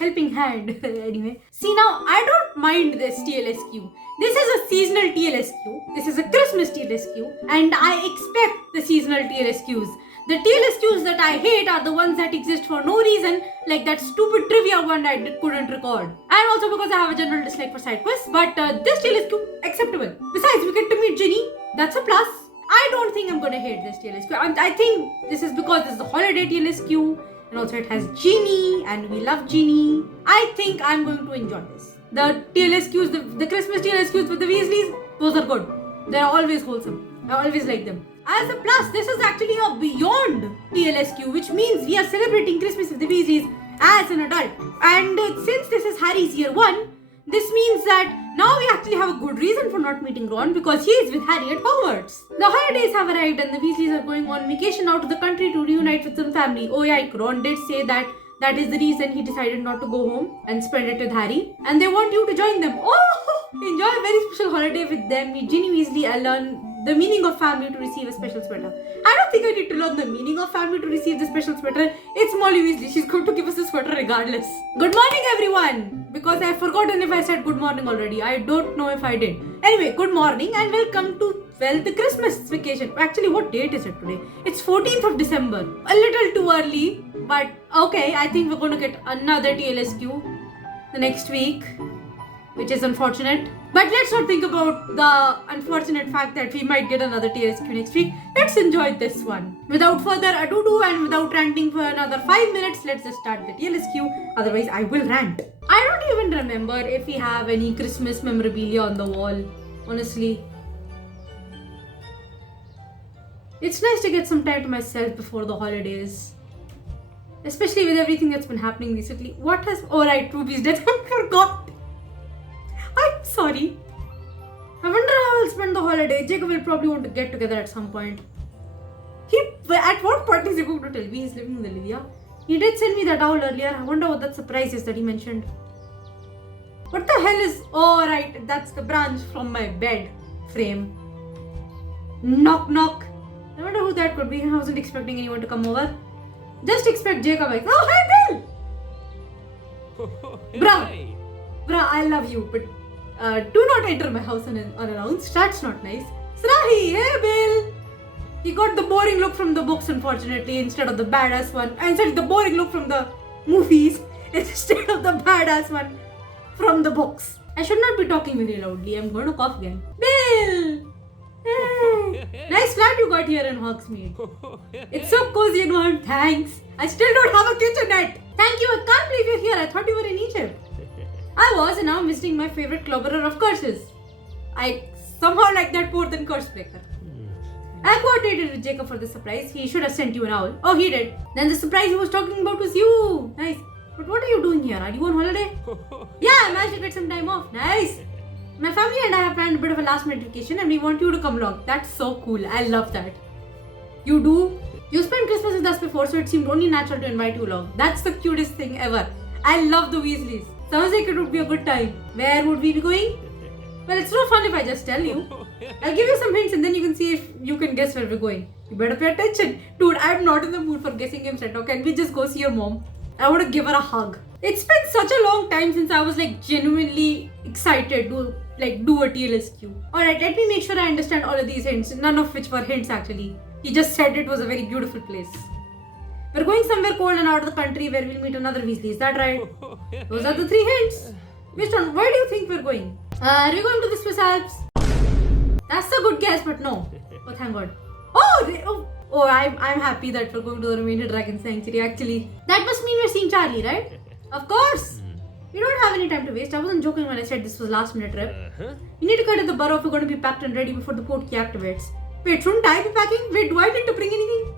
helping hand. Anyway. See now, I don't mind this TLSQ. This is a seasonal TLSQ. This is a Christmas TLSQ. And I expect the seasonal TLSQs. The TLSQs that I hate are the ones that exist for no reason, like that stupid trivia one I couldn't record. And also because I have a general dislike for side quests. But this TLSQ, acceptable. Besides, we get to meet Ginny. That's a plus. I don't think I'm gonna hate this TLSQ. I think this is because this is the holiday TLSQ. And also it has Ginny. And we love Ginny. I think I'm going to enjoy this. The TLSQs, the Christmas TLSQs with the Weasleys, those are good. They're always wholesome. I always like them. As a plus, this is actually a beyond TLSQ, which means we are celebrating Christmas with the Weasleys as an adult. And since this is Harry's year 1, this means that now we actually have a good reason for not meeting Ron because he is with Harry at Hogwarts. The holidays have arrived and the Weasleys are going on vacation out of the country to reunite with some family. Oh yeah, Ron did say that is the reason he decided not to go home and spend it with Harry. And they want you to join them. Oh, enjoy a very special holiday with them. Meet Ginny Weasley and learn the meaning of family to receive a special sweater. I don't think I need to learn the meaning of family to receive the special sweater. It's Molly Weasley. She's going to give us the sweater regardless. Good morning, everyone. Because I've forgotten if I said good morning already. I don't know if I did. Anyway, good morning and welcome to, well, the Christmas vacation. Actually, what date is it today? It's 14th of December. A little too early. But okay, I think we're going to get another TLSQ the next week, which is unfortunate. But let's not think about the unfortunate fact that we might get another TLSQ next week. Let's enjoy this one. Without further ado and without ranting for another 5 minutes, let's just start the TLSQ. Otherwise, I will rant. I don't even remember if we have any Christmas memorabilia on the wall. Honestly. It's nice to get some time to myself before the holidays. Especially with everything that's been happening recently. What has... Oh right, Ruby's death. I forgot. I'm sorry. I wonder how I'll spend the holiday. Jacob will probably want to get together at some point. At what point is he going to tell me he's living with Olivia? He did send me that owl earlier. I wonder what that surprise is that he mentioned. What the hell is... Oh right, that's the branch from my bed frame. Knock knock. I wonder who that could be. I wasn't expecting anyone to come over. Just expect Jacob like, oh hey Bill! Bruh, I love you, but do not enter my house unannounced. That's not nice. Srahi, hey Bill! He got the boring look from the books, unfortunately, instead of the badass one. Instead, the boring look from the movies instead of the badass one from the books. I should not be talking very loudly. I'm going to cough again. Bill! Hey. Nice flat you got here in Hogsmeade. It's so cozy and warm, thanks. I still don't have a kitchenette. Thank you, I can't believe you're here. I thought you were in Egypt. I was, and now I'm visiting my favorite clobberer of curses. I somehow like that more than curse breaker. I coordinated with Jacob for the surprise. He should have sent you an owl. Oh, he did. Then the surprise he was talking about was you. Nice. But what are you doing here? Are you on holiday? Yeah, I managed to get some time off. Nice. My family and I have planned a bit of a last minute vacation and we want you to come along. That's so cool. I love that. You do? You spent Christmas with us before, so it seemed only natural to invite you along. That's the cutest thing ever. I love the Weasleys. Sounds like it would be a good time. Where would we be going? Well, it's no fun if I just tell you. I'll give you some hints and then you can see if you can guess where we're going. You better pay attention. Dude, I'm not in the mood for guessing games right now. Can we just go see your mom? I want to give her a hug. It's been such a long time since I was like genuinely excited to like do a TLSQ. Alright, let me make sure I understand all of these hints. None of which were hints actually. He just said it was a very beautiful place. We're going somewhere cold and out of the country where we'll meet another Weasley. Is that right? Those are the 3 hints. Which one? Where do you think we're going? Are we going to the Swiss Alps? That's a good guess, but no. Oh, thank God. Oh, I'm happy that we're going to the Remainder Dragon Sanctuary actually. That must mean we're seeing Charlie, right? Of course. We don't have any time to waste. I wasn't joking when I said this was a last minute trip. We need to cut at the burrow if we're going to be packed and ready before the port key activates. Wait, shouldn't I be packing? Wait, do I need to bring anything?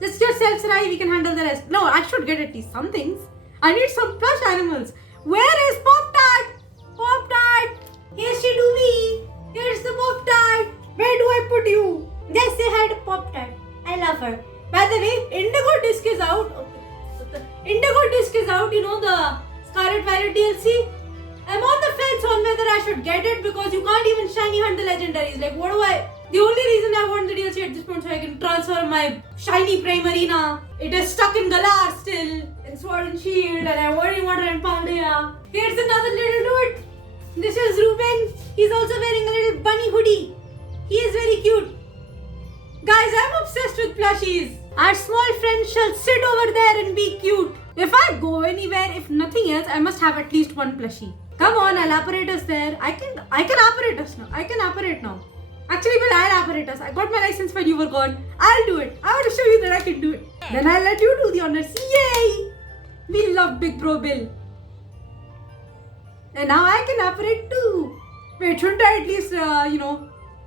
Just yourself, Sarai, we can handle the rest. No, I should get at least some things. I need some plush animals. Where is Pop-Tart? Pop-Tart! Here's she do me. Here's the Pop-Tart. Where do I put you? Just say hi to Pop-Tart. I love her. By the way, Indigo Disc is out. Okay. Indigo Disc is out, you know, the Scarlet Violet DLC. I'm on the fence on whether I should get it because you can't even shiny hunt the legendaries. Like, what do I... The only reason I want the DLC at this point so I can transfer my shiny Primarina. It is stuck in Galar still. Sword and Shield, and I worry water and Pandya. Here's another little dude. This is Ruben. He's also wearing a little bunny hoodie. He is very cute. Guys, I'm obsessed with plushies. Our small friend shall sit over there and be cute. If I go anywhere, if nothing else, I must have at least one plushie. Come on, I'll operate us there. I can operate us now. I can operate now. Actually, Bill, I'll operate us. I got my license when you were gone. I'll do it. I want to show you that I can do it. Then I'll let you do the honors. Yay! We love Big Bro Bill. And now I can operate too. Wait, shouldn't I at least,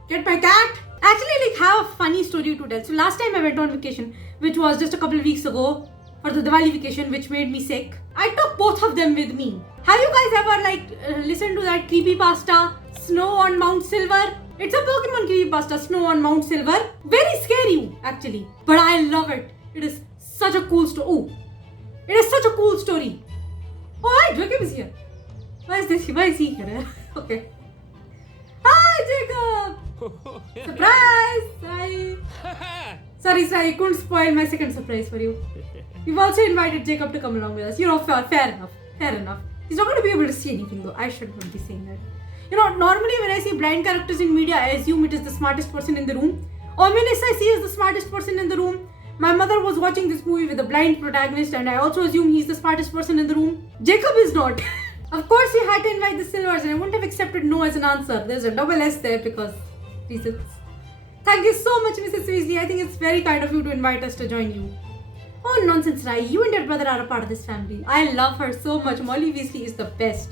get my cat? Actually, have a funny story to tell. So last time I went on vacation, which was just a couple of weeks ago, for the Diwali vacation, which made me sick. I took both of them with me. Have you guys ever listened to that creepypasta, Snow on Mount Silver? It's a Pokemon creepypasta, Snow on Mount Silver. Very scary, actually. But I love it. It is such a cool story. Oh, it is such a cool story. Oh, hi, Jacob is here. Why is he here? Okay. Hi, Jacob! Surprise! Hi. Sorry, I couldn't spoil my second surprise for you. We've also invited Jacob to come along with us. Fair enough. He's not going to be able to see anything though. I should not be saying that. Normally when I see blind characters in media, I assume it is the smartest person in the room. Ominous I see is the smartest person in the room. My mother was watching this movie with a blind protagonist and I also assume he's the smartest person in the room. Jacob is not. Of course you had to invite the Silvers and I wouldn't have accepted no as an answer. There's a double S there because reasons. Thank you so much, Mrs. Weasley. I think it's very kind of you to invite us to join you. Oh, nonsense, Rai. You and your brother are a part of this family. I love her so much. Molly Weasley is the best.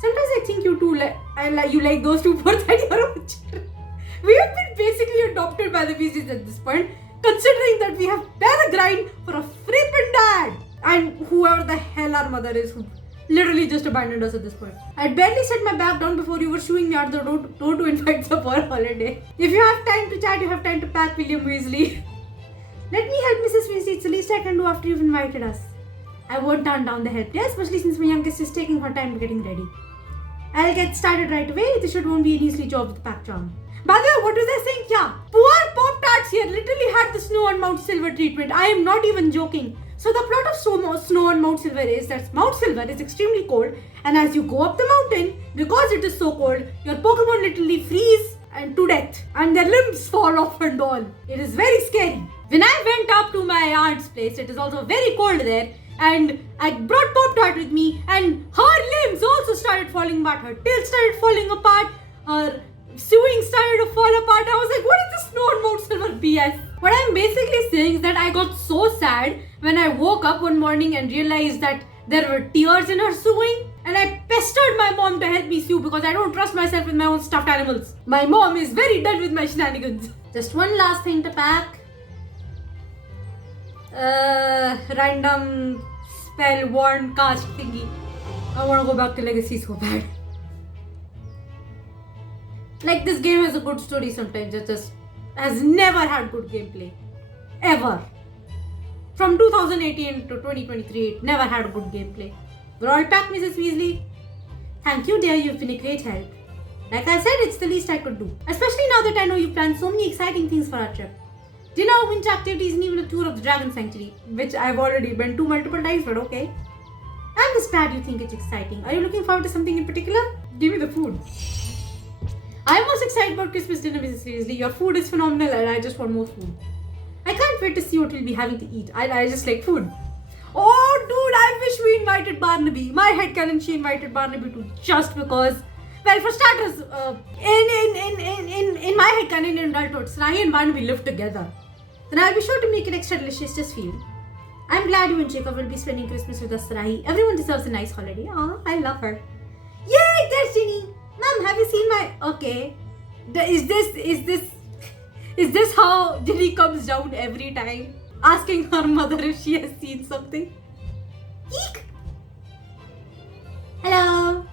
Sometimes I think you two you like those two birds and your own children. We have been basically adopted by the Weasleys at this point, considering that we have Peregrine for a flippin' dad. And whoever the hell our mother is, who literally just abandoned us at this point. I barely set my bag down before you were shooing me out the door to invite the for holiday. If you have time to chat, you have time to pack, William Weasley. Let me help Mrs. Weasley. It's the least I can do after you've invited us. I won't turn down the help, especially since my youngest is taking her time getting ready. I'll get started right away. This won't be an easy job with the pack charm. By the way, what was I saying? Yeah, poor Pop-Tarts here literally had the Snow on Mount Silver treatment. I am not even joking. So the plot of Snow on Mount Silver is that Mount Silver is extremely cold, and as you go up the mountain, because it is so cold, your Pokemon literally freeze and to death and their limbs fall off and all. It is very scary. When I went up to my aunt's place, it is also very cold there, and I brought Pop-Tart with me and her limbs also started falling apart. Her tail started falling apart, her sewing started to fall apart. I was like, what is this Snow on Mount Silver BS? What I'm basically saying is that I got so sad when I woke up one morning and realized that there were tears in her sewing, and I pestered my mom to help me sew because I don't trust myself with my own stuffed animals. My mom is very done with my shenanigans. Just one last thing to pack. Random spell wand cast thingy. I want to go back to Legacy so bad. Like, this game has a good story sometimes. It just has never had good gameplay. Ever. From 2018 to 2023, it never had good gameplay. We're all packed, Mrs. Weasley. Thank you, dear. You've been a great help. Like I said, it's the least I could do. Especially now that I know you've planned so many exciting things for our trip. Dinner, winter activities, and even a tour of the Dragon Sanctuary, which I've already been to multiple times, but okay. I'm just glad you think it's exciting. Are you looking forward to something in particular? Give me the food. I'm most excited about Christmas dinner, Mrs. Weasley. Your food is phenomenal and I just want more food. I can't wait to see what we'll be having to eat. I just like food. Oh, dude, I wish we invited Barnaby. My headcanon, she invited Barnaby too, just because. Well, for starters, in my headcanon in adulthood, Sarahi and Barnaby live together. Then I'll be sure to make it extra delicious just for you. I'm glad you and Jacob will be spending Christmas with us, Sarahi. Everyone deserves a nice holiday. Aw, I love her. Yay, there's Ginny. Mom, have you seen my... Okay. Is this how Ginny comes down every time? Asking her mother if she has seen something? Eek! Hello.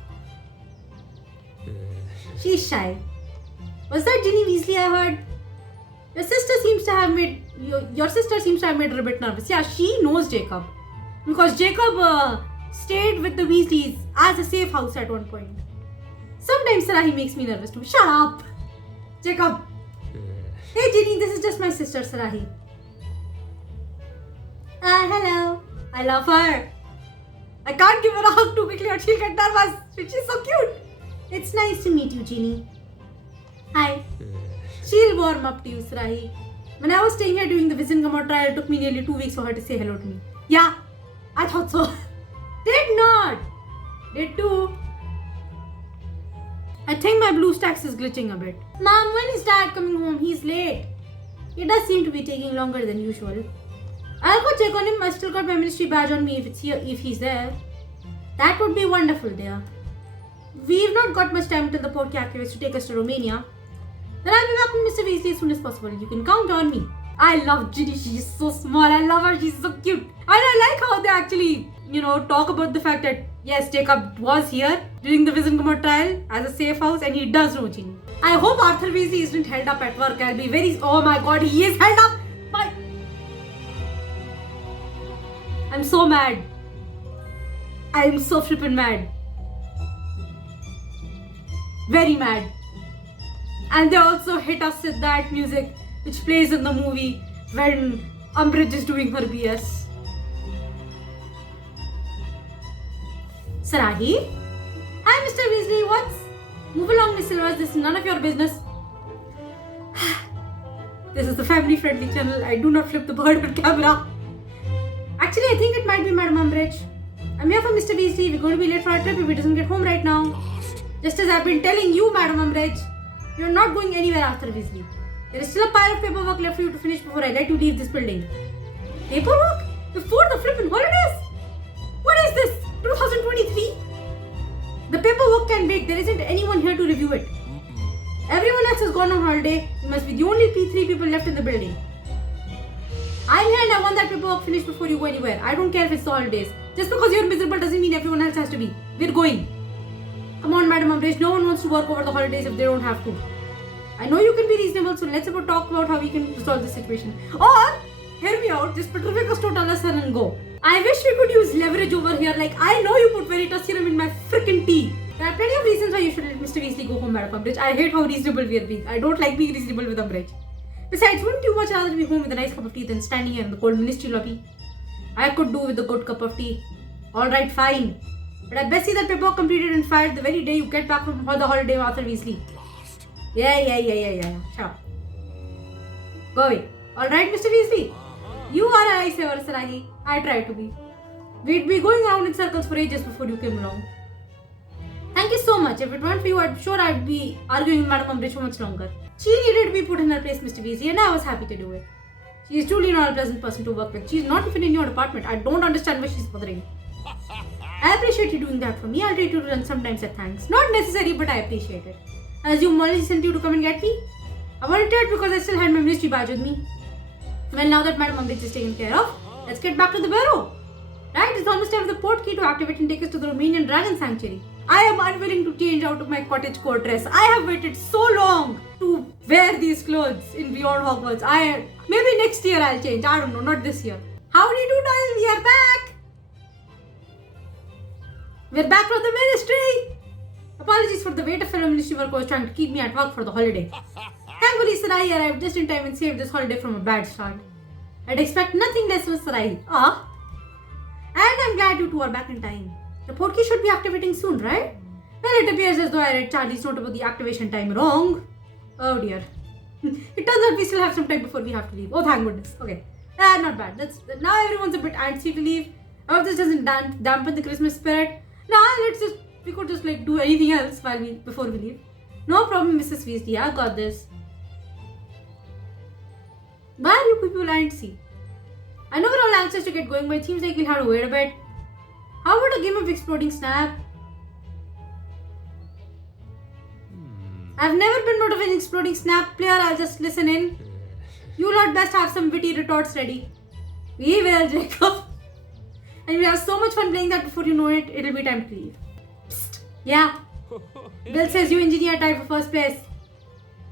She's shy. Was that Ginny Weasley I heard? Your sister seems to have made her a bit nervous. Yeah, she knows Jacob. Because Jacob stayed with the Weasleys as a safe house at one point. Sometimes Sarahi makes me nervous too. Shut up! Jacob! Hey Ginny, this is just my sister Sarahi. Hello. I love her. I can't give her a hug too quickly or she'll get nervous. She's so cute. It's nice to meet you, Ginny. Hi. She'll warm up to you, Sarahi. When I was staying here during the Visingamot trial, it took me nearly 2 weeks for her to say hello to me. Yeah, I thought so. Did not. Did too. I think my BlueStacks is glitching a bit. Mom, when is Dad coming home? He's late. It does seem to be taking longer than usual. I'll go check on him. I still got my ministry badge on me if he's there. That would be wonderful, dear. We've not got much time till the port activates to take us to Romania. Then I'll be back with Mr. Weasley as soon as possible. You can count on me. I love Ginny. She's so small. I love her. She's so cute. And I like how they actually, talk about the fact that, yes, Jacob was here during the Visingamot trial as a safe house and he does know Ginny. I hope Arthur Weasley isn't held up at work. I'll be very... Oh my god, he is held up! I'm so mad. I'm so flippin' mad. Very mad. And they also hit us with that music which plays in the movie when Umbridge is doing her BS. Sarahi? Hi, Mr. Weasley, what's... Move along, Miss Silvers, this is none of your business. This is the family-friendly channel. I do not flip the bird with camera. Actually, I think it might be Madam Umbridge. I'm here for Mr. Weasley. We're going to be late for our trip if he doesn't get home right now. Just as I've been telling you, Madam Umbridge, you're not going anywhere after Weasley. There is still a pile of paperwork left for you to finish before I let you leave this building. Paperwork? Before the flippin' holidays? What is this? 2023? The paperwork can wait. There isn't anyone here to review it. Everyone else has gone on holiday. You must be the only P3 people left in the building. I'm here and I want that paperwork finished before you go anywhere. I don't care if it's the holidays. Just because you're miserable doesn't mean everyone else has to be. We're going. Come on, Madam Umbridge. No one wants to work over the holidays if they don't have to. I know you can be reasonable, so let's talk about how we can resolve this situation. Or, hear me out, just Petrificus Totalis and go. I wish we could use leverage over here. Like, I know you put Veritas serum in my freaking tea. There are plenty of reasons why you should let Mr. Weasley go home, Madam Umbridge. I hate how reasonable we are being. I don't like being reasonable with Umbridge. Besides, wouldn't you much rather be home with a nice cup of tea than standing here in the cold ministry lobby? I could do with a good cup of tea. Alright, fine. But I best see that paperwork completed and filed the very day you get back from the holiday with Arthur Weasley. Yeah. Shut up. Go away. Alright, Mr. Weasley? You are a lifesaver, Sarahi. I try to be. We'd be going around in circles for ages before you came along. Thank you so much. If it weren't for you, I'm sure I'd be arguing with Madam Umbridge for much longer. She needed to be put in her place, Mr. Weasley, and I was happy to do it. She is truly not a pleasant person to work with. She's not even in your department. I don't understand why she's bothering. I appreciate you doing that for me. I'll treat you to lunch sometimes at thanks. Not necessary, but I appreciate it. I assume Molly sent you to come and get me? I volunteered because I still had my ministry badge with me. Well, now that Madam Umbridge is taken care of, let's get back to the barrow. Right, it's almost time for the port key to activate and take us to the Romanian Dragon Sanctuary. I am unwilling to change out of my cottage court dress. I have waited so long to wear these clothes in Beyond Hogwarts. Maybe next year I'll change. I don't know, not this year. Howdy do, Doyle, we are back. We're back from the ministry. Apologies for the wait. A fellow ministry worker was trying to keep me at work for the holiday. Thankfully, Sarai arrived just in time and saved this holiday from a bad start. I'd expect nothing less with Sarai. And I'm glad you two are back in time. The portkey should be activating soon, right? Well, it appears as though I read Charlie's note about the activation time wrong. Oh dear. It turns out we still have some time before we have to leave. Oh, thank goodness. Okay. Not bad. Now everyone's a bit antsy to leave. I hope this doesn't dampen the Christmas spirit. We could just do anything else before we leave. No problem, Mrs. Weasley. I got this. Why are you people antsy? I know we're all anxious to get going, but it seems like we'll have to wait a bit. How about a game of exploding snap? I've never been much of an exploding snap player. I'll just listen in. You lot best have some witty retorts ready. We will, Jacob. And we have so much fun playing that before you know it, it'll be time to leave. Psst. Yeah. Bill says you and Ginny are tied for first place.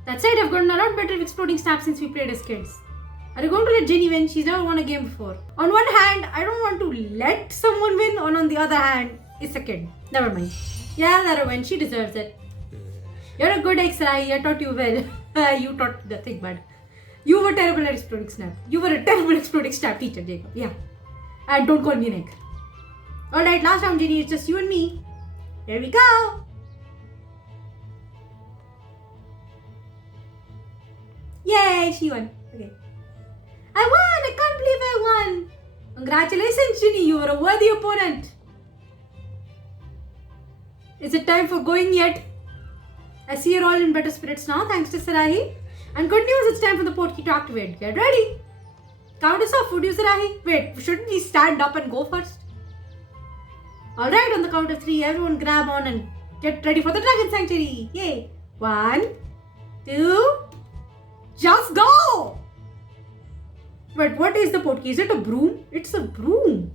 That's right, I've gotten a lot better at exploding snaps since we played as kids. Are you going to let Ginny win? She's never won a game before. On one hand, I don't want to let someone win, and on the other hand, it's a kid. Never mind. Yeah, let her win. She deserves it. You're a good ex-Rai. I taught you well. You taught nothing bad. You were terrible at exploding snap. You were a terrible exploding snap teacher, Jacob. Yeah. And don't call me an egg. Alright, last round, Ginny. It's just you and me. Here we go. Yay, she won. Okay. I won! I can't believe I won! Congratulations, Ginny. You were a worthy opponent. Is it time for going yet? I see you're all in better spirits now, thanks to Sarahi. And good news, it's time for the portkey to activate. Get ready. Count us off, would you, Sarahi? Wait, shouldn't we stand up and go first? Alright, on the count of 3, everyone grab on and get ready for the Dragon Sanctuary. Yay. 1, 2, just go! But what is the portkey? Is it a broom? It's a broom.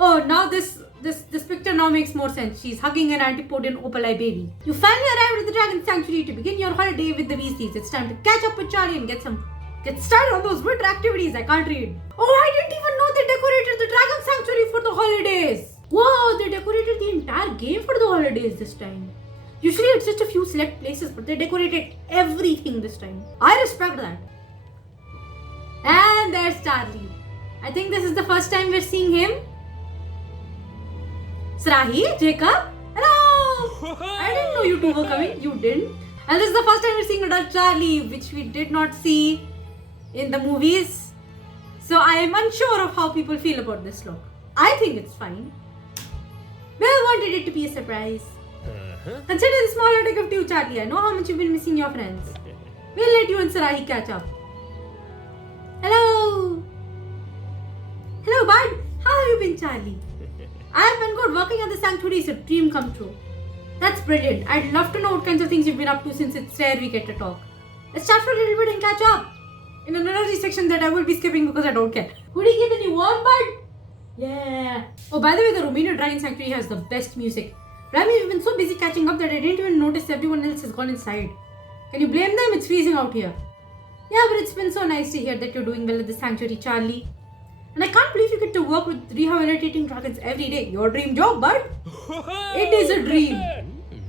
Oh, now this picture now makes more sense. She's hugging an antipodian opal-eye baby. You finally arrived at the Dragon Sanctuary to begin your holiday with the Weasleys. It's time to catch up with Charlie and get started on those winter activities. I can't read. Oh, I didn't even know they decorated the Dragon Sanctuary for the holidays. Whoa, they decorated the entire game for the holidays this time. Usually it's just a few select places, but they decorated everything this time. I respect that. And there's Charlie. I think this is the first time we're seeing him. Sarahi, Jacob, hello! I didn't know you two were coming. You didn't. And this is the first time we're seeing adult Charlie, which we did not see in the movies. So I am unsure of how people feel about this look. I think it's fine. Well, wanted it to be a surprise. Consider the smaller take of two, Charlie. I know how much you've been missing your friends. We'll let you and Sarahi catch up. Hello! Hello, bud. How have you been, Charlie? I've been good. Working at the sanctuary is a dream come true. That's brilliant. I'd love to know what kinds of things you've been up to since it's rare we get to talk. Let's chat for a little bit and catch up. In an energy section that I will be skipping because I don't care. Could he get any warm, bud? Yeah. Oh, by the way, the Romanian Dragon Sanctuary has the best music. Rami, we've been so busy catching up that I didn't even notice everyone else has gone inside. Can you blame them? It's freezing out here. Yeah, but it's been so nice to hear that you're doing well at the sanctuary, Charlie. And I can't believe you get to work with rehabilitating dragons every day. Your dream job, bud. It is a dream.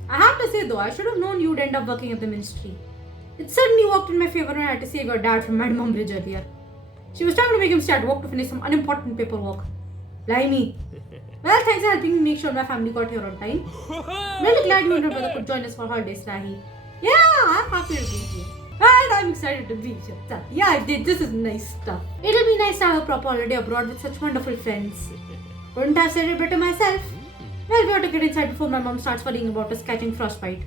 I have to say though, I should have known you'd end up working at the ministry. It certainly worked in my favor when I had to save your dad from Madam Umbridge earlier. She was trying to make him start work to finish some unimportant paperwork. Blimey. Well, thanks for helping me make sure my family got here on time. I'm really glad you and your brother could join us for holidays, Rahi. Yeah, I'm happy to be here. And I'm excited to be here. Yeah, I did. This is nice stuff. It'll be nice to have a proper holiday abroad with such wonderful friends. Couldn't have said it better myself. Well, we have to get inside before my mom starts worrying about us catching frostbite.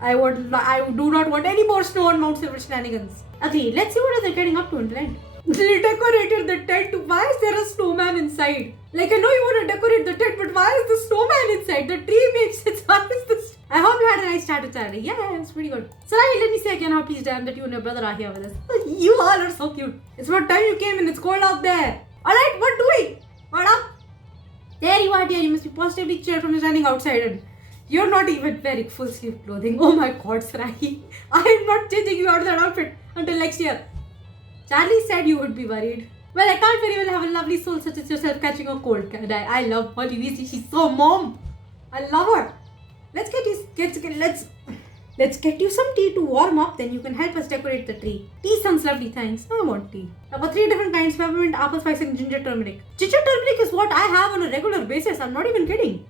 I do not want any more snow on Mount Silver shenanigans. Okay, let's see what they're getting up to in the tent. They decorated the tent. Why is there a snowman inside? Like, I know you want to decorate the tent, but why is the snowman inside? The tree makes sense. Why is this? I hope you had a nice chat with Saturday. Yeah, it's pretty good. Sarahi, let me say again how pleased I am that you and your brother are here with us. You all are so cute. It's about time you came in. It's cold out there. Alright, what doing? What up? There you are, dear. You must be positively chilled from standing outside and you're not even wearing full sleeve clothing. Oh my god, Sarahi. I am not changing you out of that outfit until next year. Charlie said you would be worried. Well, I can't very well have a lovely soul such as yourself catching a cold, can I? I love Molly Weasley. She's so mom. I love her. Let's get you some tea to warm up. Then you can help us decorate the tree. Tea sounds lovely, thanks. I want tea. I've got 3 different kinds: peppermint, apple spice, and ginger turmeric. Ginger turmeric is what I have on a regular basis. I'm not even kidding.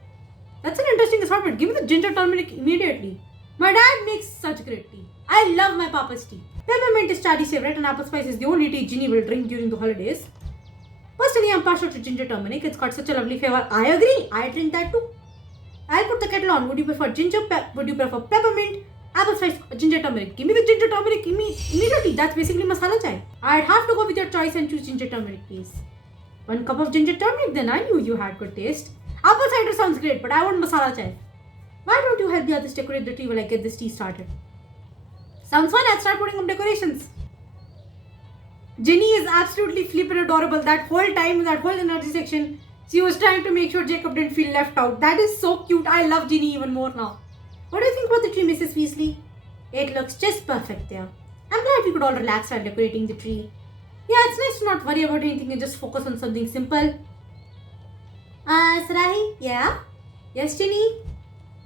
That's an interesting assortment. Give me the ginger turmeric immediately. My dad makes such great tea. I love my papa's tea. Peppermint is Charlie's favorite and apple spice is the only tea Ginny will drink during the holidays. Personally, I'm partial to ginger turmeric. It's got such a lovely flavor. I agree. I drink that too. I'll put the kettle on. Would you prefer would you prefer peppermint, apple spice, or ginger turmeric? Give me the ginger turmeric immediately. That's basically masala chai. I'd have to go with your choice and choose ginger turmeric, please. 1 cup of ginger turmeric, then I knew you had good taste. Apple cider sounds great, but I want masala chai. Why don't you help the others decorate the tree while I get this tea started? Sounds fun. I'll start putting up decorations. Ginny is absolutely flippin' adorable. That whole time, that whole energy section, she was trying to make sure Jacob didn't feel left out. That is so cute. I love Ginny even more now. What do you think about the tree, Mrs. Weasley? It looks just perfect there. I'm glad we could all relax while decorating the tree. Yeah, it's nice to not worry about anything and just focus on something simple. Sarahi? Yeah? Yes, Ginny?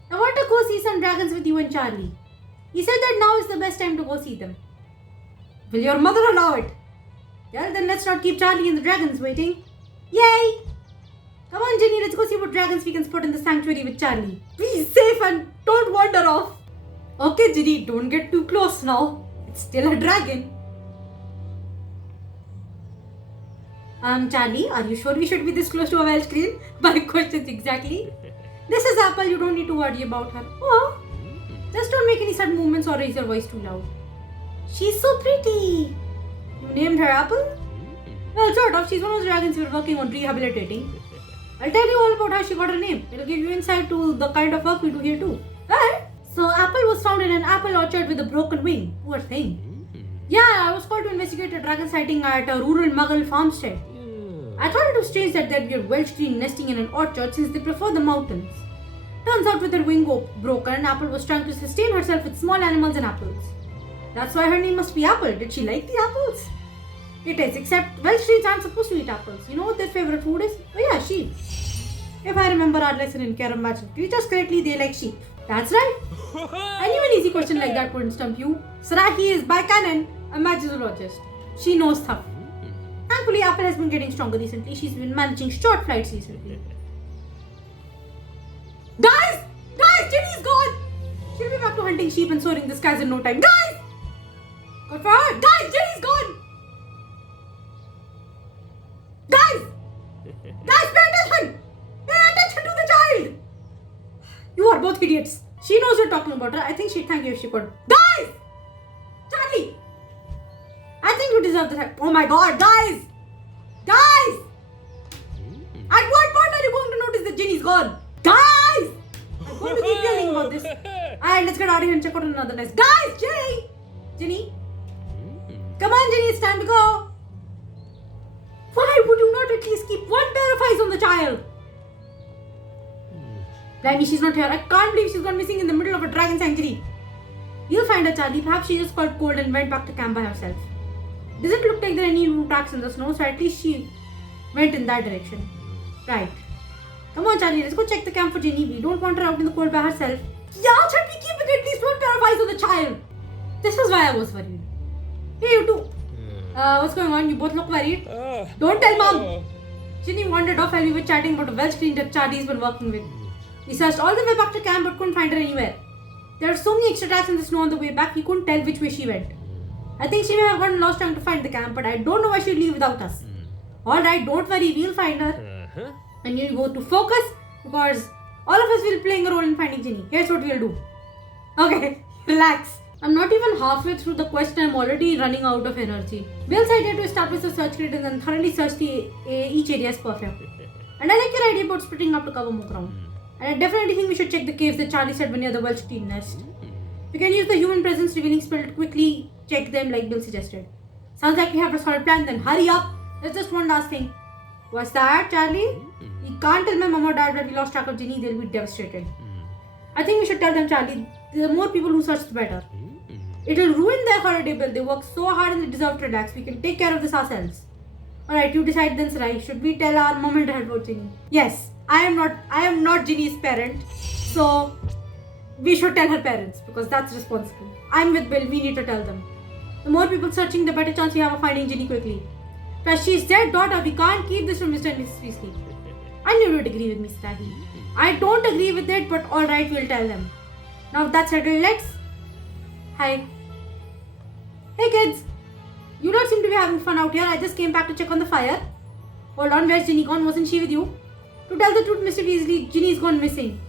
I want to go see some dragons with you and Charlie. He said that now is the best time to go see them. Will your mother allow it? Well, then let's not keep Charlie and the dragons waiting. Yay! Come on, Ginny, let's go see what dragons we can spot in the sanctuary with Charlie. Be safe and don't wander off. Okay, Ginny, don't get too close now. It's still a dragon. Charlie, are you sure we should be this close to a Welsh Queen? My questions exactly. This is Apple, you don't need to worry about her. Oh, just don't make any sudden movements or raise your voice too loud. She's so pretty. You named her Apple? Well, sort of. She's one of those dragons we're working on rehabilitating. I'll tell you all about how she got her name. It'll give you insight to the kind of work we do here too. Right? So Apple was found in an apple orchard with a broken wing. Poor thing. Yeah, I was called to investigate a dragon sighting at a rural Muggle farmstead. I thought it was strange that there'd be a Welsh Queen nesting in an orchard since they prefer the mountains. Turns out with her wing broken, Apple was trying to sustain herself with small animals and apples. That's why her name must be Apple. Did she like the apples? It is, except Welsh Queens aren't supposed to eat apples. You know what their favorite food is? Oh yeah, sheep. If I remember our lesson in Care of Magic Creatures correctly, they like sheep. That's right. I knew an easy question like that wouldn't stump you. Sarahi is, by canon, a magizoologist. She knows stuff. Thankfully, Apple has been getting stronger recently. She's been managing short flights recently. Guys! Guys! Ginny's gone! She'll be back to hunting sheep and soaring the skies in no time. Guys! Good for her! Guys! Ginny's gone! Guys! Guys, pay attention! Pay attention to the child! You are both idiots. She knows you're talking about her. I think she'd thank you if she could. Guys! Charlie! I think you deserve the help. Oh my god, guys! Guys! At what point are you going to notice that Ginny's gone? Guys! I'm going to keep yelling about this. Alright, let's get out of here and check out another nest. Guys! Ginny! Ginny? Come on, Ginny, it's time to go. Why would you not at least keep one pair of eyes on the child? Blimey, she's not here. I can't believe she's gone missing in the middle of a dragon sanctuary. You'll find her, Charlie. Perhaps she just got cold and went back to camp by herself. Doesn't look like there are any new tracks in the snow, so at least she went in that direction. Right. Come on, Charlie, let's go check the camp for Ginny. We don't want her out in the cold by herself. Yeah, should we keep at least one pair of eyes on the child? This is why I was worried. Hey, you two. What's going on? You both look worried. Don't tell Mom. Ginny wandered off while we were chatting about a Welsh Queen that Charlie's been working with. We searched all the way back to camp but couldn't find her anywhere. There are so many extra tracks in the snow on the way back, we couldn't tell which way she went. I think she may have gotten lost trying to find the camp, but I don't know why she'd leave without us. Alright, don't worry, we'll find her. And you'll go to focus because all of us will be playing a role in finding Ginny. Here's what we'll do. Okay, relax. I'm not even halfway through the quest and I'm already running out of energy. Bill's idea to establish a search grid and then thoroughly search each area is perfect. And I like your idea about splitting up to cover more ground. And I definitely think we should check the caves that Charlie said were near the Welsh Queen nest. We can use the human presence revealing spell to quickly check them like Bill suggested. Sounds like we have a solid plan, then hurry up! There's just one last thing. What's that, Charlie? You can't tell my mom or dad that we lost track of Ginny, they'll be devastated. I think we should tell them, Charlie. The more people who search, the better. It'll ruin their holiday, Bill. They work so hard and they deserve to relax. We can take care of this ourselves. Alright, you decide then, Sarai. Should we tell our mom and dad about Ginny? Yes. I am not Ginny's parent. So, we should tell her parents because that's responsible. I'm with Bill. We need to tell them. The more people searching, the better chance we have of finding Ginny quickly. Plus, she's dead, daughter. We can't keep this from Mr. and Mrs. Weasley. I knew you'd agree with me, Stahi. I don't agree with it, but alright, we'll tell them. Now that's settled, let's... Hi. Hey kids. You don't seem to be having fun out here. I just came back to check on the fire. Hold on, where's Ginny gone? Wasn't she with you? To tell the truth, Mr. Weasley, Ginny's gone missing.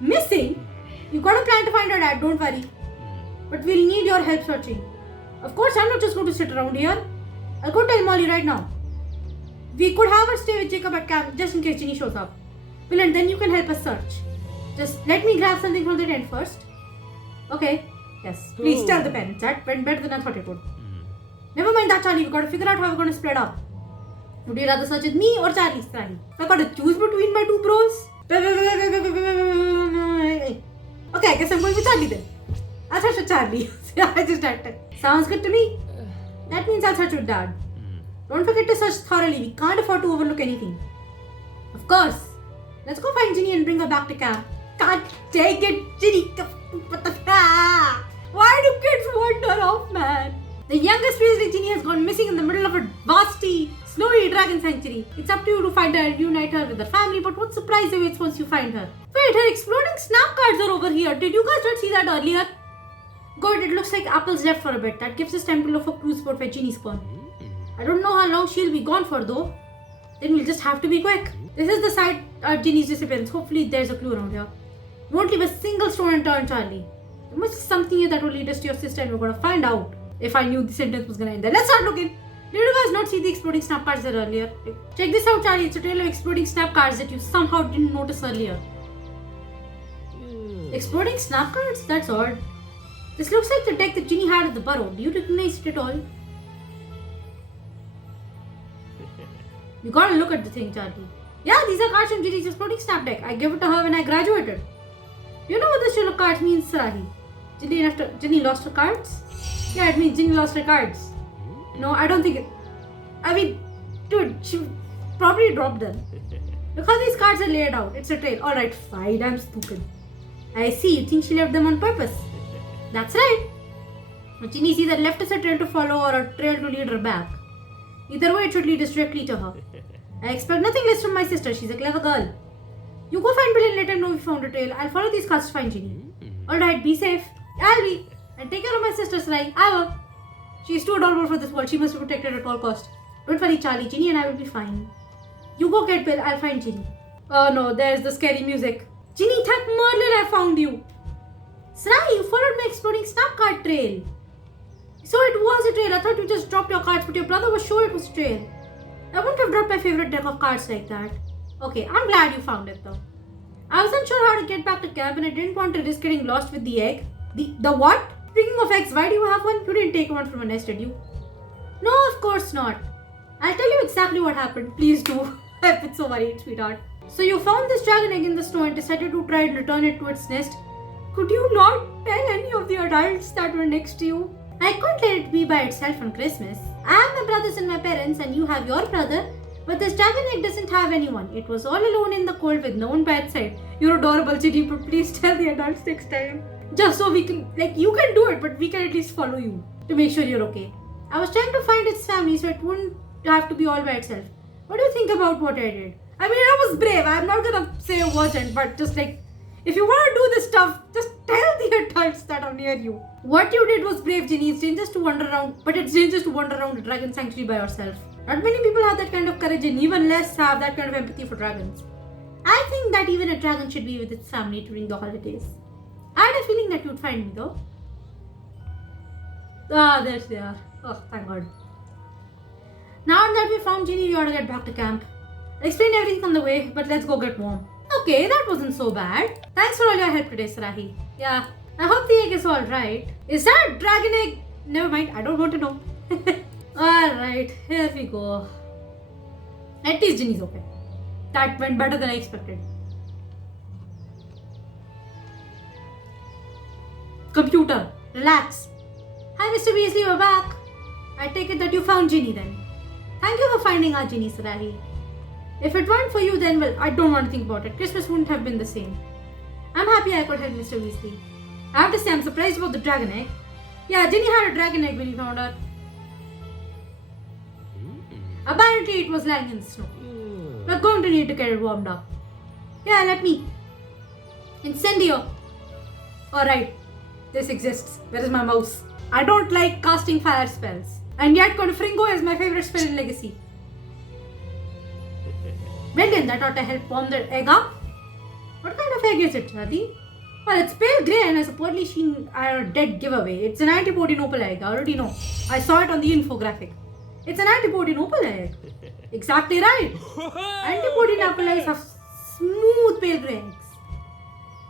Missing? You got a plan to find her dad, don't worry. But we'll need your help searching. Of course, I'm not just going to sit around here. I'll go tell Molly right now. We could have her stay with Jacob at camp just in case Ginny shows up. Well, and then you can help us search. Just let me grab something from the tent first. Okay. Yes. Please tell the parents. That went better than I thought it would. Never mind that, Charlie. We've got to figure out how we're going to split up. Would you rather search with me or Charlie? I've got to choose between my two bros. Okay, I guess I'm going with Charlie then. I'll search with Charlie. I just acted. Sounds good to me. That means I'll search with Dad. Don't forget to search thoroughly. We can't afford to overlook anything. Of course. Let's go find Ginny and bring her back to camp. Can't take it, Ginny. What the fuck? Why do kids wander off, man? The youngest Weasley Ginny has gone missing in the middle of a vasty Snowy Dragon Sanctuary. It's up to you to find her and unite her with her family, but what surprise awaits once you find her? Wait, her exploding snap cards are over here. Did you guys not see that earlier? Good, it looks like Apple's left for a bit. That gives us time to look for clues about where Ginny's gone. I don't know how long she'll be gone for though. Then we'll just have to be quick. This is the site Ginny's disappearance. Hopefully there's a clue around here. We won't leave a single stone unturned, Charlie. There must be something here that will lead us to your sister and we're gonna find out. If I knew the sentence was gonna end there. Let's start looking. Did you guys not see the exploding snap cards there earlier? Check this out, Charlie. It's a trail of exploding snap cards that you somehow didn't notice earlier. Exploding snap cards? That's odd. This looks like the deck that Ginny had at the burrow. Do you recognize it at all? You gotta look at the thing, Charlie. Yeah, these are cards from Ginny's exploding snap deck. I gave it to her when I graduated. You know what this show of cards means, Sarahi? Ginny lost her cards? Yeah, it means Ginny lost her cards. No, I don't think it... I mean, dude, she probably dropped them. Look how these cards are laid out. It's a trail. Alright, fine, I'm stupid. I see, you think she left them on purpose. That's right. But Ginny's either left us a trail to follow or a trail to lead her back. Either way, it should lead us directly to her. I expect nothing less from my sister. She's a clever girl. You go find Bill and let him know we found a trail. I'll follow these cards to find Ginny. Alright, be safe. I'll be. And take care of my sister, Sarai. I will. She's too adorable for this world. She must be protected at all costs. Don't worry, Charlie. Ginny and I will be fine. You go get Bill. I'll find Ginny. Oh no, there's the scary music. Ginny, thank Merlin I found you. Sarai, you followed my exploding snap card trail. So it was a trail. I thought you just dropped your cards, but your brother was sure it was a trail. I wouldn't have dropped my favorite deck of cards like that. Okay, I'm glad you found it though. I wasn't sure how to get back to camp and I didn't want to risk getting lost with the egg. The what? Speaking of eggs, why do you have one? You didn't take one from a nest, did you? No, of course not. I'll tell you exactly what happened. Please do. I've been so worried, sweetheart. So you found this dragon egg in the snow and decided to try and return it to its nest. Could you not tell any of the adults that were next to you? I can't let it be by itself on Christmas. I have my brothers and my parents and you have your brother. But this dragon egg doesn't have anyone. It was all alone in the cold with no one by its side. You're adorable, Ginny, but please tell the adults next time. Just so we can, you can do it, but we can at least follow you to make sure you're okay. I was trying to find its family so it wouldn't have to be all by itself. What do you think about what I did? I mean, I was brave. I'm not gonna say it wasn't, but just if you want to do this stuff, just tell the adults that are near you. What you did was brave, Ginny. It's dangerous to wander around, but it's dangerous to wander around the dragon sanctuary by yourself. Not many people have that kind of courage and even less have that kind of empathy for dragons. I think that even a dragon should be with its family during the holidays. I had a feeling that you'd find me though. Ah, there they are. Oh, thank God. Now that we found Ginny, we ought to get back to camp. I'll explain everything on the way, but let's go get warm. Okay, that wasn't so bad. Thanks for all your help today, Sarahi. Yeah, I hope the egg is alright. Is that a dragon egg? Never mind, I don't want to know. Alright, here we go. At least Ginny's okay. That went better than I expected. Computer, relax. Hi Mr. Weasley, we're back. I take it that you found Ginny then. Thank you for finding our Ginny, Sarahi. If it weren't for you then, well, I don't want to think about it. Christmas wouldn't have been the same. I'm happy I could help Mr. Weasley. I have to say I'm surprised about the dragon egg. Yeah, Ginny had a dragon egg when you found her. Apparently it was lying in the snow. We're going to need to get it warmed up. Yeah, let me. Incendio. Alright, this exists. Where is my mouse? I don't like casting fire spells. And yet Confringo is my favorite spell in Legacy. Brilliant, that ought to help warm the egg up. What kind of egg is it, Charlie? Well, it's pale grey and has a pearly sheen and a dead giveaway. It's an antipode opal egg, I already know. I saw it on the infographic. It's an antipode opal egg. Exactly right. Antipode opal eggs have smooth pale grey eggs.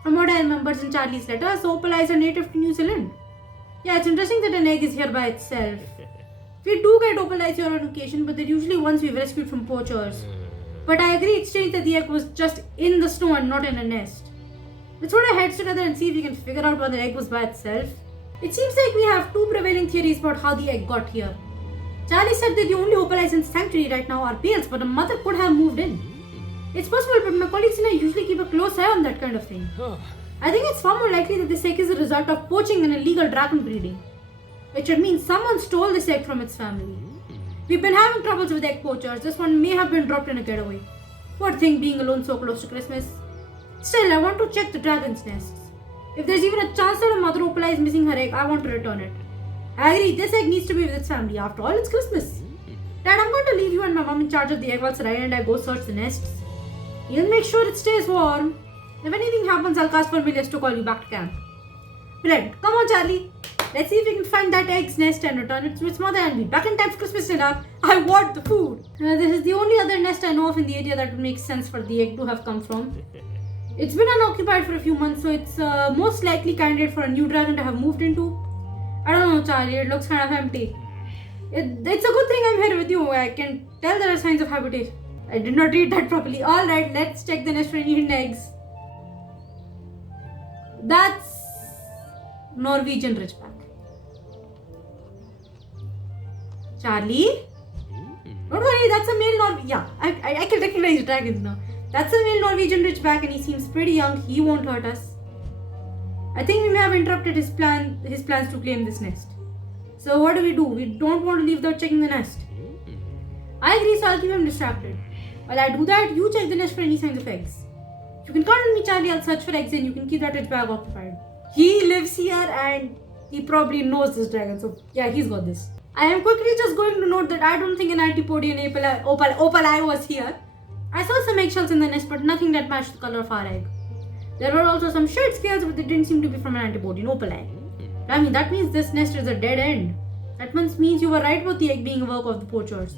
From what I remember in Charlie's letters, opal eyes are native to New Zealand. Yeah, it's interesting that an egg is here by itself. We do get opal eyes here on occasion, but they're usually ones we've rescued from poachers. But I agree, it's strange that the egg was just in the snow and not in a nest. Let's put our heads together and see if we can figure out why the egg was by itself. It seems like we have two prevailing theories about how the egg got here. Charlie said that the only opal eyes in the sanctuary right now are pales, but a mother could have moved in. It's possible, but my colleagues and I usually keep a close eye on that kind of thing. I think it's far more likely that this egg is a result of poaching and illegal dragon breeding. It should mean someone stole this egg from its family. We've been having troubles with egg poachers. This one may have been dropped in a getaway. Poor thing being alone so close to Christmas. Still, I want to check the dragon's nests. If there's even a chance that a mother opala is missing her egg, I want to return it. I agree, this egg needs to be with its family. After all, it's Christmas. Dad, I'm going to leave you and my mom in charge of the egg whilst Ryan and I go search the nests. You'll make sure it stays warm. If anything happens, I'll cast for Milius to call you back to camp. Brilliant. Come on, Charlie. Let's see if we can find that egg's nest and return it to its mother and be back in time for Christmas dinner. I want the food. This is the only other nest I know of in the area that would make sense for the egg to have come from. It's been unoccupied for a few months, so it's most likely candidate for a new dragon to have moved into. I don't know, Charlie. It looks kind of empty. It's a good thing I'm here with you. I can tell there are signs of habitation. I did not read that properly. Alright, let's check the nest for any hidden eggs. That's Norwegian Ridgeback. Charlie? Don't worry, that's a male Norwegian. Yeah, I can recognize dragons now. That's a male Norwegian Ridgeback and he seems pretty young. He won't hurt us. I think we may have interrupted his plans to claim this nest. So what do? We don't want to leave without checking the nest. I agree, so I'll keep him distracted. While I do that, you check the nest for any signs of eggs. You can count on me, Charlie. I'll search for eggs and you can keep that Ridgeback occupied. He lives here and he probably knows this dragon. So yeah, he's got this. I am quickly just going to note that I don't think an Antipodian opal was here. I saw some eggshells in the nest, but nothing that matched the color of our egg. There were also some shade scales, but they didn't seem to be from an Antipodian opal egg. I mean, that means this nest is a dead end. That means you were right about the egg being a work of the poachers.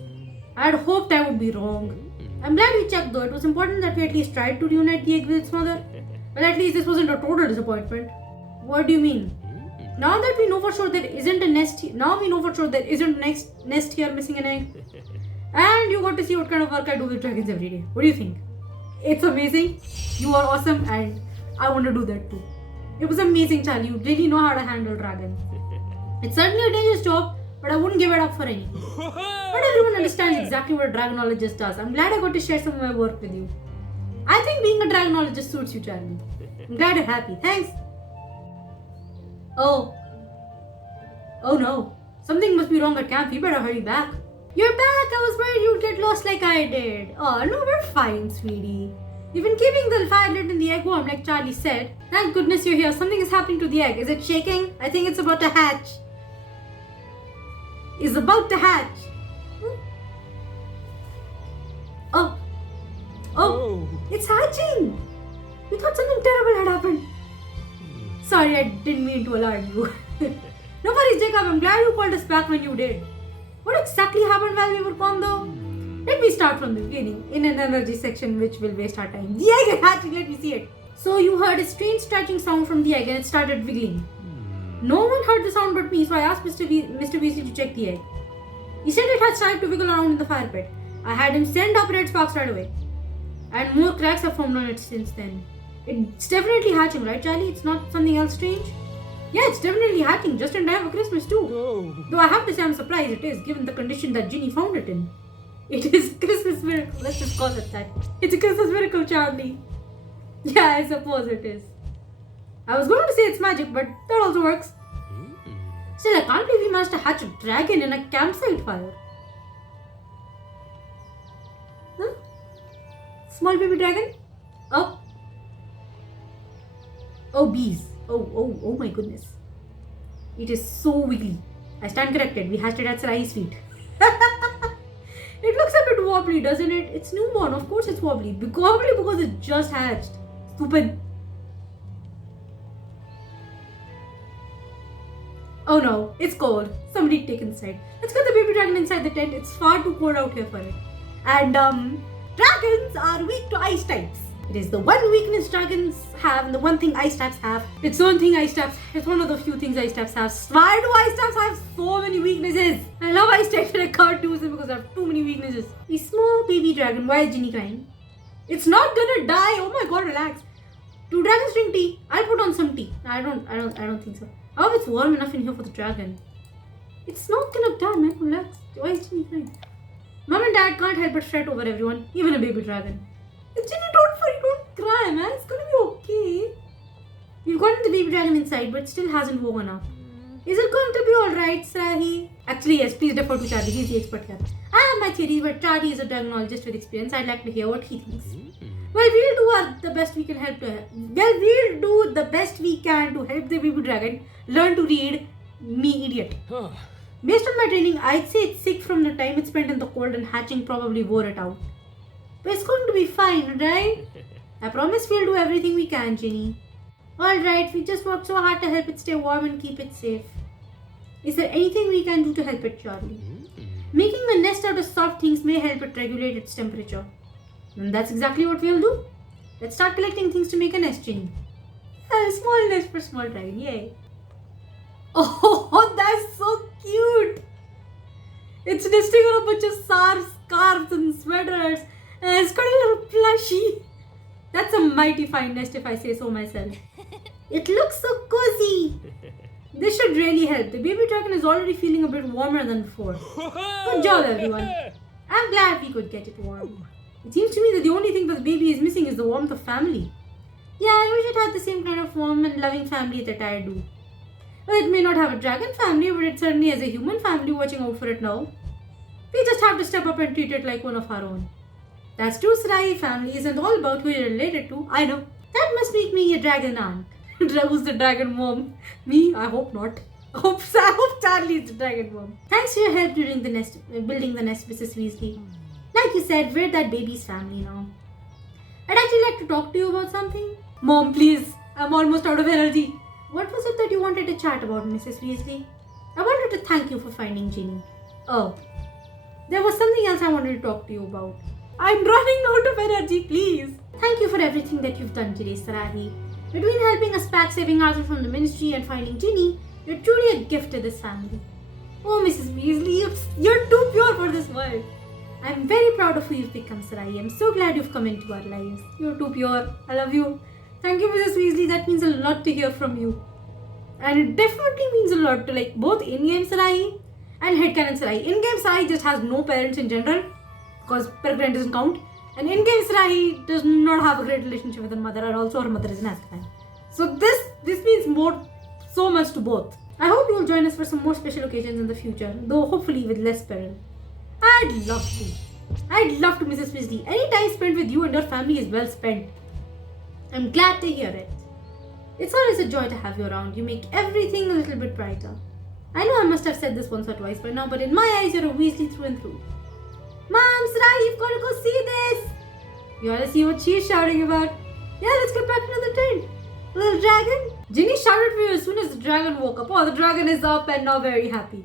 I had hoped I would be wrong. I'm glad we checked though. It was important that we at least tried to reunite the egg with its mother. Well, at least this wasn't a total disappointment. What do you mean? Now that we know for sure there isn't a nest here, nest here missing an egg. And you got to see what kind of work I do with dragons every day. What do you think? It's amazing. You are awesome and I want to do that too. It was amazing, Charlie. You really know how to handle dragons. It's certainly a dangerous job, but I wouldn't give it up for anything. Not everyone understands exactly what a dragonologist does. I'm glad I got to share some of my work with you. I think being a dragonologist suits you, Charlie. I'm glad you're happy. Thanks. Oh no. Something must be wrong at camp. We better hurry back. You're back. I was worried you'd get lost like I did. Oh, no, we're fine, sweetie. You've been keeping the fire lit in the egg warm, like Charlie said. Thank goodness you're here. Something is happening to the egg. Is it shaking? I think it's about to hatch. It's about to hatch. Oh, it's hatching. We thought something terrible had happened. Sorry, I didn't mean to alarm you. No worries, Jacob. I'm glad you called us back when you did. What exactly happened while we were gone though? Let me start from the beginning in an energy section which will waste our time. The egg is hatching, let me see it. So you heard a strange scratching sound from the egg and it started wiggling. No one heard the sound but me, so I asked Mr. Weasley to check the egg. He said it had started to wiggle around in the fire pit. I had him send up red sparks right away. And more cracks have formed on it since then. It's definitely hatching, right Charlie? It's not something else strange? Yeah, it's definitely hatching just in time for Christmas too. Though I have to say I'm surprised it is, given the condition that Ginny found it in. It is Christmas miracle. Let's just call it that. It's a Christmas miracle, Charlie. Yeah, I suppose it is. I was going to say it's magic, but that also works. Still, I can't believe we managed to hatch a dragon in a campsite fire. Huh? Small baby dragon? Oh. Oh, bees. Oh my goodness. It is so wiggly. I stand corrected. We hatched it at Sarai's feet. It looks a bit wobbly, doesn't it? It's newborn. Of course it's wobbly. Probably because it just hatched. Stupid. Oh no, it's cold. Somebody take it inside. Let's get the baby dragon inside the tent. It's far too cold out here for it. And dragons are weak to ice types. It is the one weakness dragons have and the one thing ice types have. It's one thing ice types. It's one of the few things ice types have. Why do ice types have so many weaknesses? I love ice types and I can't use them because I have too many weaknesses. The small baby dragon. Why is Ginny crying? It's not gonna die. Oh my god, relax. Do dragons drink tea? I'll put on some tea. I don't think so. I hope it's warm enough in here for the dragon. It's not gonna die, man. Relax. Why is Ginny crying? Mom and Dad can't help but fret over everyone, even a baby dragon. Ginny, don't worry, don't cry, man. It's gonna be okay. We've gotten the baby dragon inside, but it still hasn't woken up. Is it going to be alright, Sahi? Actually, yes, please defer to Charlie. He's the expert here. I have my theories, but Charlie is a dragonologist with experience. I'd like to hear what he thinks. Well, we'll do the best we can we'll do the best we can to help the baby dragon learn to read me, idiot. Based on my training, I'd say it's sick from the time it spent in the cold and hatching probably wore it out. But it's going to be fine, right? I promise we'll do everything we can, Ginny. Alright, we just worked so hard to help it stay warm and keep it safe. Is there anything we can do to help it, Charlie? Making the nest out of soft things may help it regulate its temperature. And that's exactly what we'll do. Let's start collecting things to make a nest, Ginny. A small nest for small dragon, yay. Oh, that's so cute! It's nesting on a bunch of scarves and sweaters. And it's got a little plushie. That's a mighty fine nest if I say so myself. It looks so cozy. This should really help. The baby dragon is already feeling a bit warmer than before. Good job, everyone. I'm glad we could get it warm. It seems to me that the only thing that the baby is missing is the warmth of family. Yeah, I wish it had the same kind of warm and loving family that I do. Well, it may not have a dragon family, but it certainly has a human family watching out for it now. We just have to step up and treat it like one of our own. That's true, Sarai. Family isn't all about who you're related to. I know. That must make me a dragon aunt. Who's the dragon mom? Me? I hope not. I hope Charlie is the dragon mom. Thanks for your help during building the nest, Mrs. Weasley. Like you said, we're that baby's family now. I'd actually like to talk to you about something. Mom, please. I'm almost out of energy. What was it that you wanted to chat about, Mrs. Weasley? I wanted to thank you for finding Ginny. Oh. There was something else I wanted to talk to you about. I'm running out of energy, please. Thank you for everything that you've done today, Sarahi. Between helping us pack, saving Arthur from the ministry, and finding Ginny, you're truly a gift to this family. Oh, Mrs. Weasley, you're too pure for this world. I'm very proud of who you've become, Sarahi. I'm so glad you've come into our lives. You're too pure. I love you. Thank you, Mrs. Weasley. That means a lot to hear from you. And it definitely means a lot to both in-game Sarahi and headcanon Sarahi. In-game Sarahi just has no parents in general, because parent doesn't count. And in-game Sarahi does not have a great relationship with her mother, and also her mother is an Azkaban. So this means so much to both. I hope you'll join us for some more special occasions in the future, though hopefully with less peril. I'd love to, Mrs. Weasley. Any time spent with you and your family is well spent. I'm glad to hear it. It's always a joy to have you around. You make everything a little bit brighter. I know I must have said this once or twice by now, but in my eyes, you're a Weasley through and through. Mom, Sarai, you've got to go see this. You want to see what she's shouting about? Yeah, let's get back into the tent. Little dragon? Ginny shouted for you as soon as the dragon woke up. Oh, the dragon is up and now very happy.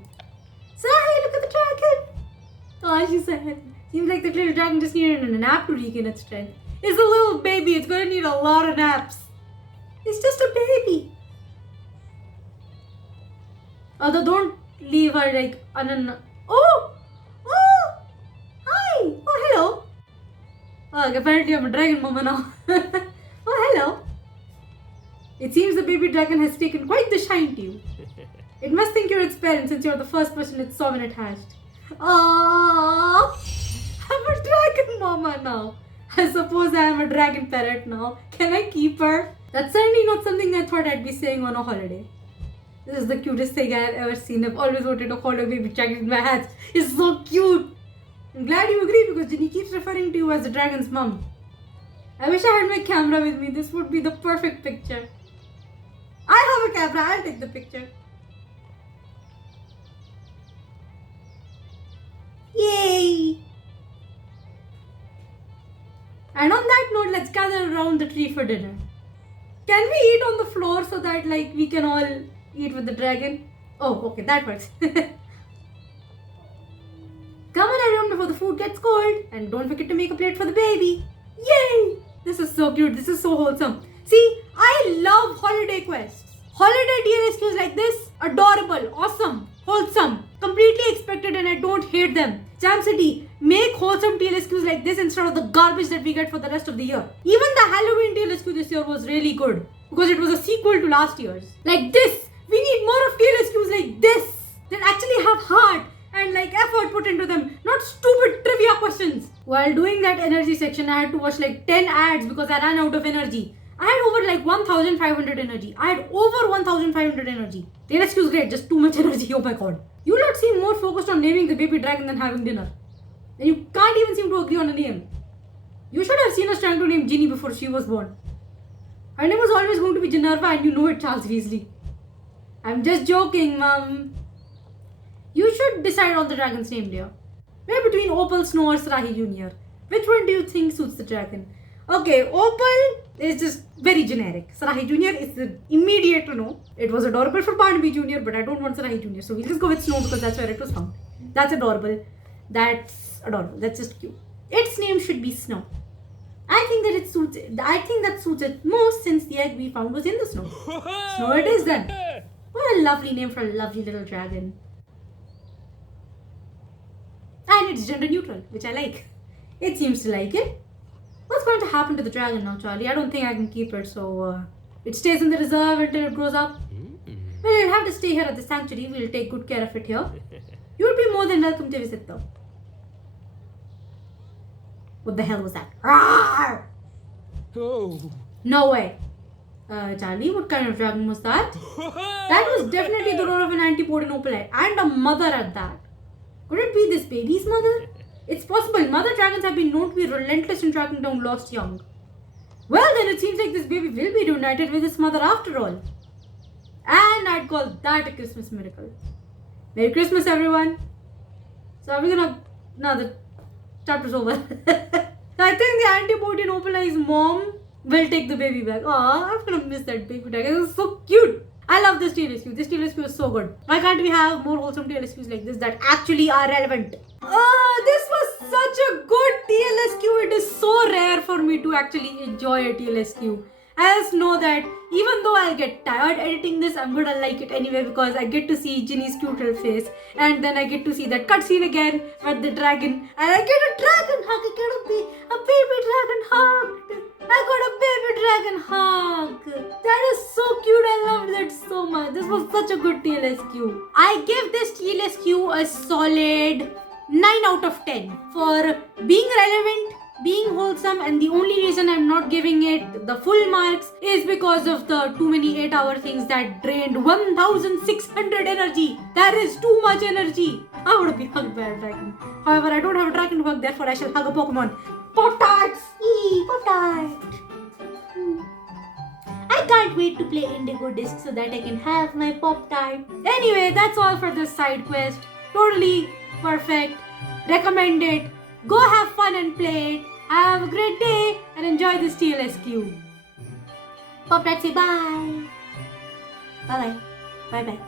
Sarai, look at the dragon. Oh, she said. Seems like the little dragon just needed a nap to regain its strength. It's a little baby. It's going to need a lot of naps. It's just a baby. Although don't leave her Oh! Hi! Oh, hello. Oh, apparently I'm a dragon mama now. Oh, hello. It seems the baby dragon has taken quite the shine to you. It must think you're its parent since you're the first person it saw when it hatched. Aww! I'm a dragon mama now. I suppose I am a dragon parrot now. Can I keep her? That's certainly not something I thought I'd be saying on a holiday. This is the cutest thing I've ever seen. I've always wanted to hold a baby dragon in my hands. It's so cute. I'm glad you agree because Ginny keeps referring to you as the dragon's mom. I wish I had my camera with me. This would be the perfect picture. I have a camera. I'll take the picture. Yay! And on that note, let's gather around the tree for dinner. Can we eat on the floor so that we can all eat with the dragon? Oh, okay, that works. Come in our room before the food gets cold, and don't forget to make a plate for the baby. Yay! This is so cute. This is so wholesome. See, I love holiday quests. Holiday TLSQs like this, adorable, awesome, wholesome, completely expected, and I don't hate them. Jam City, make wholesome TLSQs like this instead of the garbage that we get for the rest of the year. Even the Halloween TLSQ this year was really good because it was a sequel to last year's. Like this, we need more of TLSQs like this that actually have heart and effort put into them, not stupid trivia questions. While doing that energy section, I had to watch 10 ads because I ran out of energy. I had over 1,500 energy. I had over 1,500 energy. TLSQ is great, just too much energy, oh my god. You lot seem more focused on naming the baby dragon than having dinner. And you can't even seem to agree on a name. You should have seen us trying to name Ginny before she was born. Her name was always going to be Minerva, and you know it, Charles Weasley. I'm just joking, Mum. You should decide on the dragon's name, dear. We're between Opal, Snow, or Sarahi Jr. Which one do you think suits the dragon? Okay, Opal is just very generic. Sarahi Jr. is the immediate to know. It was adorable for Barnaby Jr., but I don't want Sarahi Jr. So we'll just go with Snow because that's where it was found. That's adorable. That's adorable. That's just cute. Its name should be Snow. I think that suits it most since the egg we found was in the snow. Snow it is then. What a lovely name for a lovely little dragon. And it's gender neutral, which I like. It seems to like it. What's going to happen to the dragon now, Charlie? I don't think I can keep it, so it stays in the reserve until it grows up. Well, it'll have to stay here at the sanctuary. We'll take good care of it here. You'll be more than welcome to visit, though. What the hell was that? Rawr! Oh. No way. Charlie, what kind of dragon was that? That was definitely the roar of an antipode in opalite. And a mother at that. Could it be this baby's mother? It's possible. Mother dragons have been known to be relentless in tracking down lost young. Well, then it seems like this baby will be reunited with its mother after all. And I'd call that a Christmas miracle. Merry Christmas, everyone. So we're gonna... Now the chapter's over. I think the antipode in Opali's mom will take the baby back. Aw, I'm gonna miss that baby dragon. It was so cute. I love this TLSQ. This TLSQ is so good. Why can't we have more wholesome TLSQs like this that actually are relevant? This was such a good TLSQ. It is so rare for me to actually enjoy a TLSQ. I just know that even though I'll get tired editing this, I'm gonna like it anyway because I get to see Ginny's cute little face, and then I get to see that cutscene again with the dragon, and I get a dragon hug. I get a baby dragon hug. I got a baby dragon hug. That is so cute. I loved that so much. This was such a good TLSQ. I give this TLSQ a solid 9 out of 10 for being relevant, being wholesome, and the only reason I'm not giving it the full marks is because of the too many 8-hour things that drained 1600 energy. That is too much energy. I want to be hugged by a dragon. However, I don't have a dragon to hug, therefore I shall hug a Pokemon. Pop-Tarts! Eee, Pop-Tart! I can't wait to play Indigo Disc so that I can have my Pop-Tart. Anyway, that's all for this side quest. Totally perfect. Recommend it. Go have fun and play it. Have a great day and enjoy this TLSQ. Pop-Tart say bye. Bye-bye. Bye-bye.